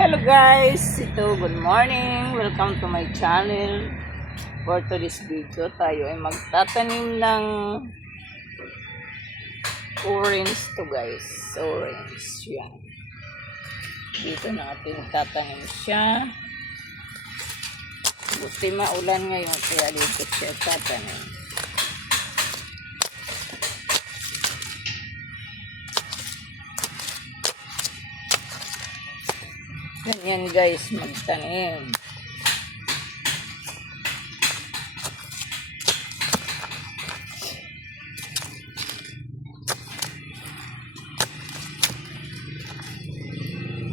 Hello guys, good morning, welcome to my channel. For today's video, tayo ay magtatanim ng orange to guys. Orange, yan. Dito natin tatanim siya. Buti maulan ngayon, kaya dito siya tatanim. Ganyan guys, magtanim.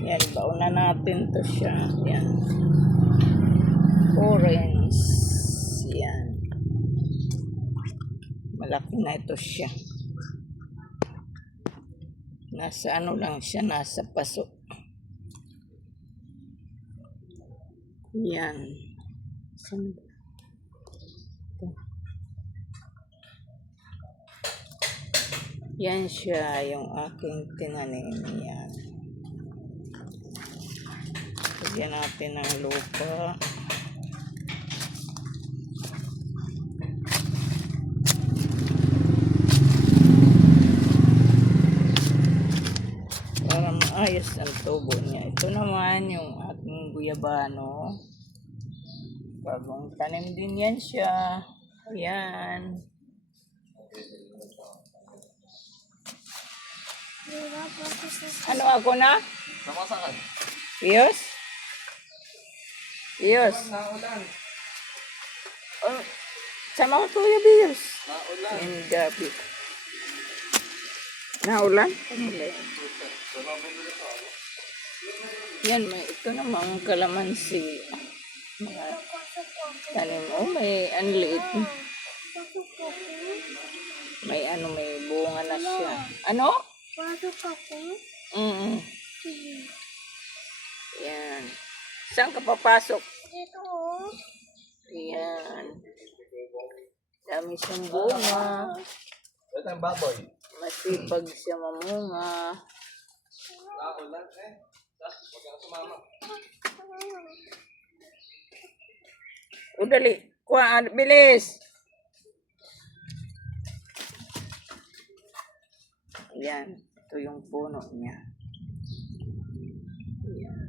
Yan, bauna natin to siya. Yan. Orange. Yan. Malaki na ito siya. Nasa ano lang siya, nasa paso. Yan. Yan siya, yung aking tinanim. Yan. Lagyan natin ng lupa. Para maayos ang tubo niya. Ito naman yung aking guyabano. Bagong tanim din yan siya. Ayan. Ano ako na? Namasakan. Piyos? Piyos? Naulan. Oh, sama ko tuyo Piyos. Naulan. Yung gabi. Naulan? Naulan. Yan, may ito namang kalamansi. Mga tanim. Oh, may anliit. May may bunga na siya. Ano? Yan. Saan ka papasok? Dito. Yan. Dami siyang bunga. Ito ang baboy. Masipag siya mamunga. Naulan eh. Huwag kang sumama. O dali. Kuha, bilis. Yan. Ito yung puno niya. Yan.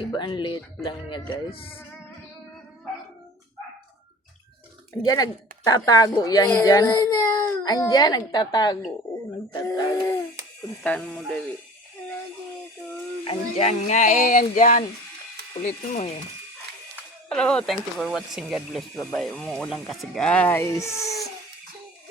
Iba ang liit lang niya guys. Andiyan nagtatago yan dyan. Andiyan nagtatago. Nagtatago. Puntahan mo dali. Andiyan nga andyan. Ulit mo eh. Hello, thank you for watching. God bless. Bye-bye. Umuulan kasi guys.